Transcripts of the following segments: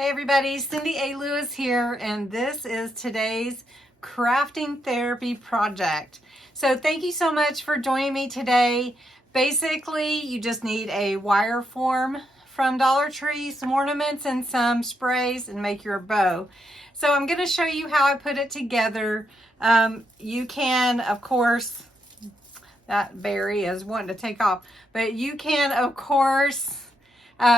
Hey everybody, Cindy A. Lewis here, and this is today's crafting therapy project. So thank you so much for joining me today. Basically, you just need a wire form from Dollar Tree, some ornaments and some sprays, and make your bow. So I'm going to show you how I put it together. You can, of course, that berry is wanting to take off, but you can, of course,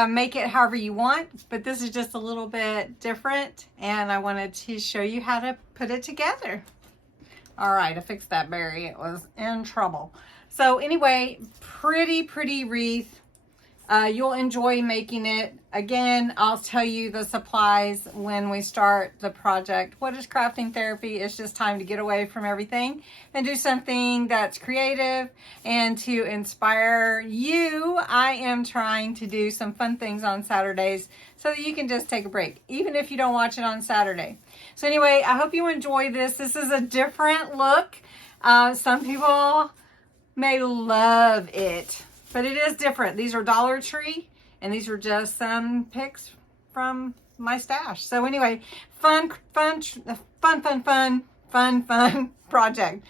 make it however you want, but this is just a little bit different, and I wanted to show you how to put it together. All right, I fixed that berry. It was in trouble. So anyway, pretty wreath. You'll enjoy making it. Again, I'll tell you the supplies when we start the project. What is crafting therapy? It's just time to get away from everything and do something that's creative and to inspire you. I am trying to do some fun things on Saturdays so that you can just take a break, even if you don't watch it on Saturday. So anyway, I hope you enjoy this. This is a different look. Some people may love it, but it is different. These are Dollar Tree, and these are just some picks from my stash. So anyway, fun project.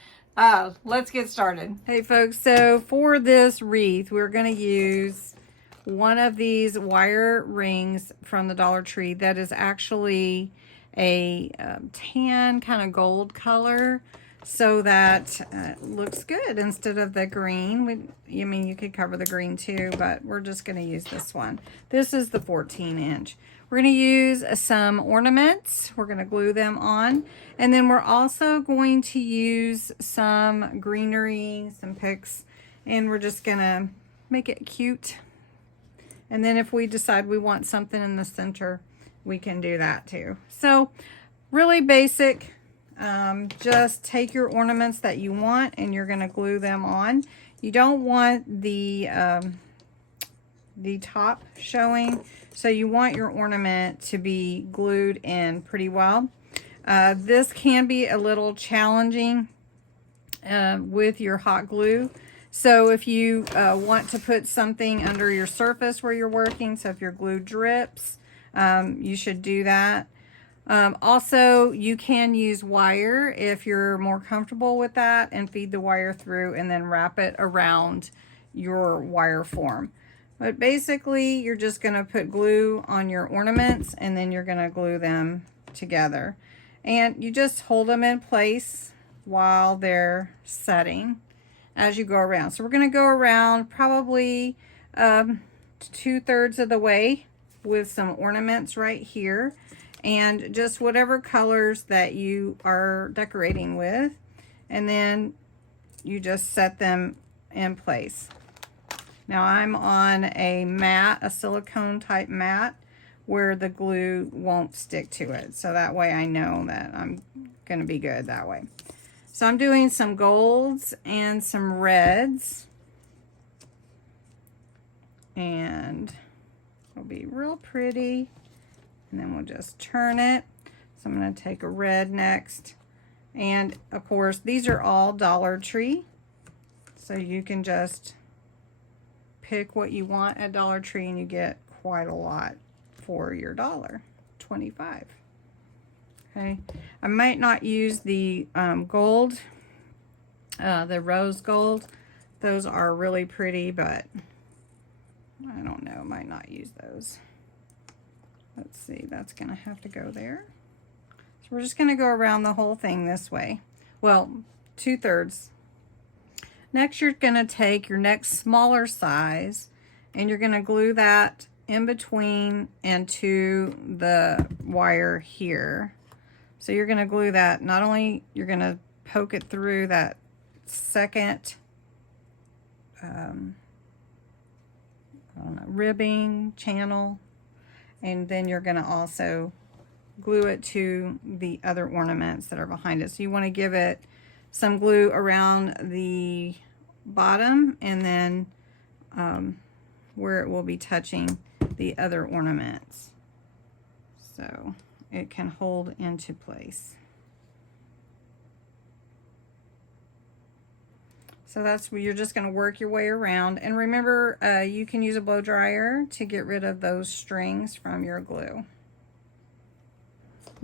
Let's get started. Hey folks, so for this wreath, we're going to use one of these wire rings from the Dollar Tree that is actually a tan kind of gold color, so that it looks good instead of the green. I mean, you could cover the green too, but we're just going to use this one. This is the 14-inch. We're going to use some ornaments. We're going to glue them on. And then we're also going to use some greenery, some picks, and we're just going to make it cute. And then if we decide we want something in the center, we can do that too. So really basic. Just take your ornaments that you want and you're going to glue them on. You don't want the top showing, so you want your ornament to be glued in pretty well. This can be a little challenging with your hot glue. So if you want to put something under your surface where you're working, so if your glue drips, you should do that. Also, you can use wire if you're more comfortable with that, and feed the wire through and then wrap it around your wire form. But basically, you're just going to put glue on your ornaments and then you're going to glue them together. And you just hold them in place while they're setting as you go around. So we're going to go around probably 2/3 of the way with some ornaments right here. And just whatever colors that you are decorating with, and then you just set them in place. Now I'm on a mat, a silicone type mat, where the glue won't stick to it, so that way I know that I'm going to be good that way. So I'm doing some golds and some reds, and it'll be real pretty. And then we'll just turn it. So I'm going to take a red next. And of course, these are all Dollar Tree. So you can just pick what you want at Dollar Tree and you get quite a lot for your $1.25. Okay. I might not use the gold, the rose gold. Those are really pretty, but I don't know, might not use those. Let's see, that's going to have to go there. So we're just going to go around the whole thing this way. Well, 2/3. Next, you're going to take your next smaller size and you're going to glue that in between and to the wire here. So you're going to glue that, not only you're going to poke it through that second I don't know, ribbing channel, and then you're going to also glue it to the other ornaments that are behind it. So you want to give it some glue around the bottom, and then where it will be touching the other ornaments, so it can hold into place. So that's where you're just going to work your way around. And remember, you can use a blow dryer to get rid of those strings from your glue.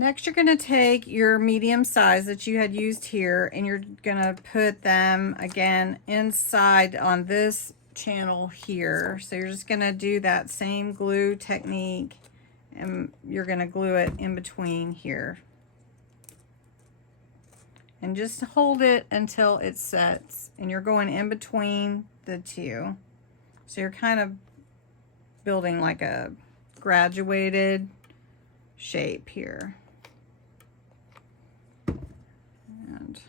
Next, you're going to take your medium size that you had used here, and you're going to put them again inside on this channel here. So you're just going to do that same glue technique, and you're going to glue it in between here. And just hold it until it sets, and you're going in between the two. So you're kind of building like a graduated shape here. And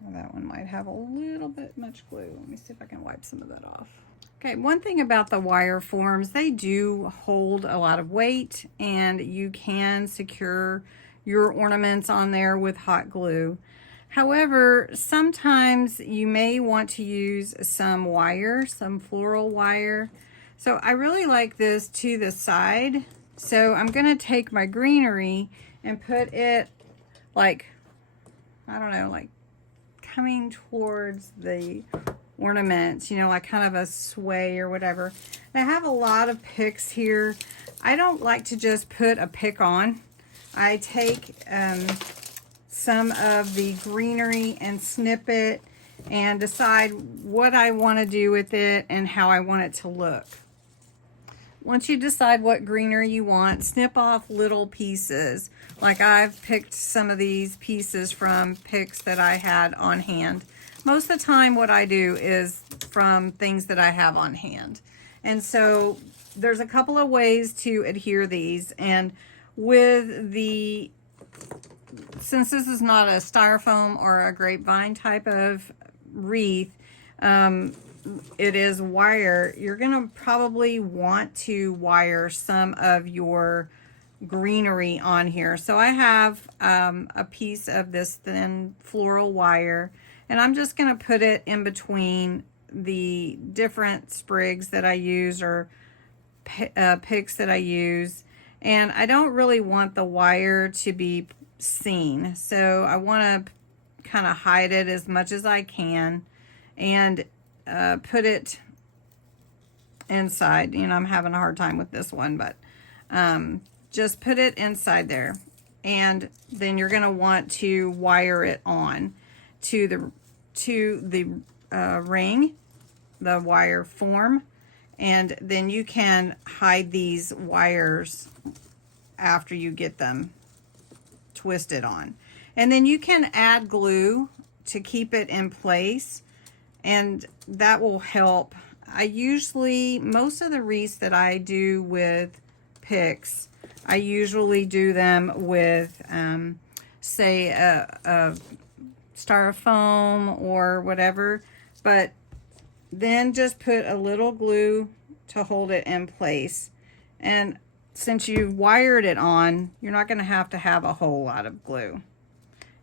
well, that one might have a little bit much glue. Let me see if I can wipe some of that off. Okay, one thing about the wire forms, they do hold a lot of weight, and you can secure your ornaments on there with hot glue. However, sometimes you may want to use some wire, some floral wire. So I really like this to the side. So I'm going to take my greenery and put it like, I don't know, like coming towards the ornaments, you know, like kind of a sway or whatever. And I have a lot of picks here. I don't like to just put a pick on. I take some of the greenery and snip it and decide what I want to do with it and how I want it to look. Once you decide what greenery you want, snip off little pieces. Like I've picked some of these pieces from picks that I had on hand. Most of the time what I do is from things that I have on hand. And so there's a couple of ways to adhere these. And with the, since this is not a styrofoam or a grapevine type of wreath, it is wire, you're gonna probably want to wire some of your greenery on here. So I have a piece of this thin floral wire, and I'm just gonna put it in between the different sprigs that I use or picks that I use. And I don't really want the wire to be seen, so I want to kind of hide it as much as I can and put it inside. You know, I'm having a hard time with this one, but just put it inside there. And then you're going to want to wire it on to the ring, the wire form, and then you can hide these wires after you get them twisted on. And then you can add glue to keep it in place, and that will help. I usually, most of the wreaths that I do with picks, I usually do them with say a styrofoam or whatever, but then just put a little glue to hold it in place. And since you've wired it on, you're not going to have a whole lot of glue.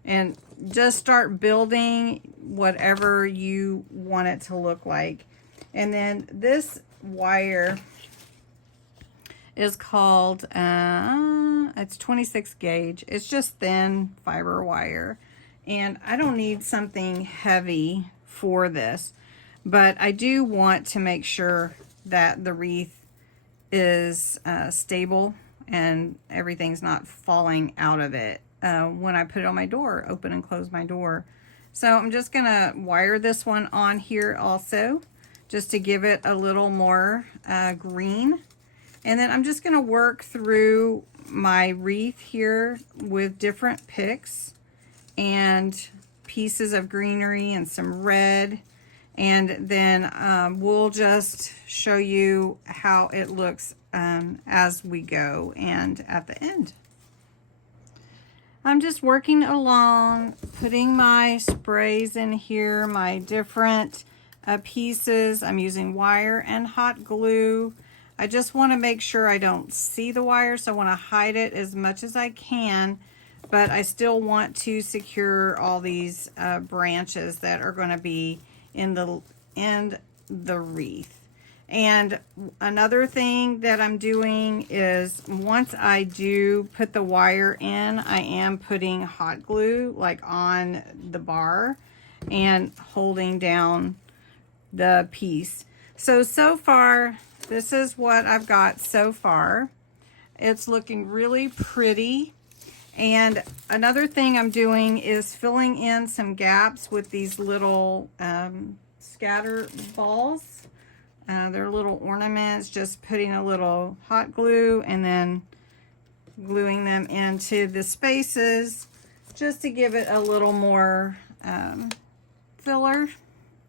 And just start building whatever you want it to look like. And then this wire is called, it's 26 gauge. It's just thin fiber wire. And I don't need something heavy for this, but I do want to make sure that the wreath is stable and everything's not falling out of it when I put it on my door, open and close my door. So I'm just gonna wire this one on here also, just to give it a little more green. And then I'm just gonna work through my wreath here with different picks and pieces of greenery and some red. And then we'll just show you how it looks as we go and at the end. I'm just working along, putting my sprays in here, my different pieces. I'm using wire and hot glue. I just want to make sure I don't see the wire, so I want to hide it as much as I can, but I still want to secure all these branches that are going to be in the wreath. And another thing that I'm doing is once I do put the wire in, I am putting hot glue like on the bar and holding down the piece. So far this is what I've got so far. It's looking really pretty. And another thing I'm doing is filling in some gaps with these little scatter balls. They're little ornaments, just putting a little hot glue and then gluing them into the spaces just to give it a little more filler,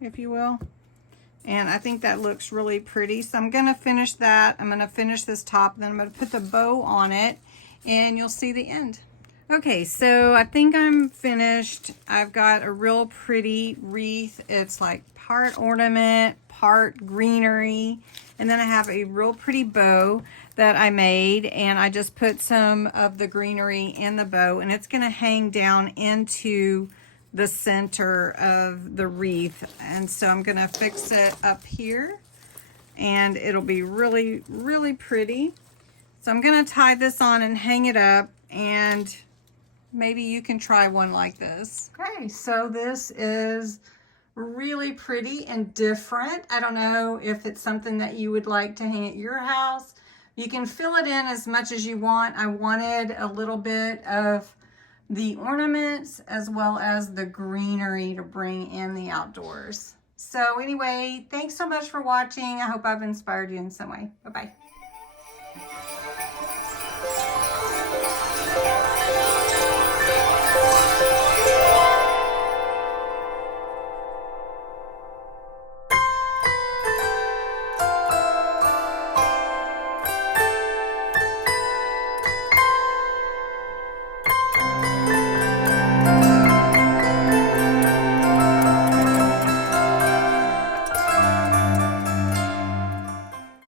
if you will. And I think that looks really pretty. So I'm gonna finish that. I'm gonna finish this top, then I'm gonna put the bow on it and you'll see the end. Okay, so I think I'm finished. I've got a real pretty wreath. It's like part ornament, part greenery, and then I have a real pretty bow that I made, and I just put some of the greenery in the bow, and it's gonna hang down into the center of the wreath. And so I'm gonna fix it up here, and it'll be really, really pretty. So I'm gonna tie this on and hang it up, and maybe you can try one like this. Okay, so this is really pretty and different. I don't know if it's something that you would like to hang at your house. You can fill it in as much as you want. I wanted a little bit of the ornaments as well as the greenery to bring in the outdoors. So anyway, thanks so much for watching. I hope I've inspired you in some way. Bye-bye.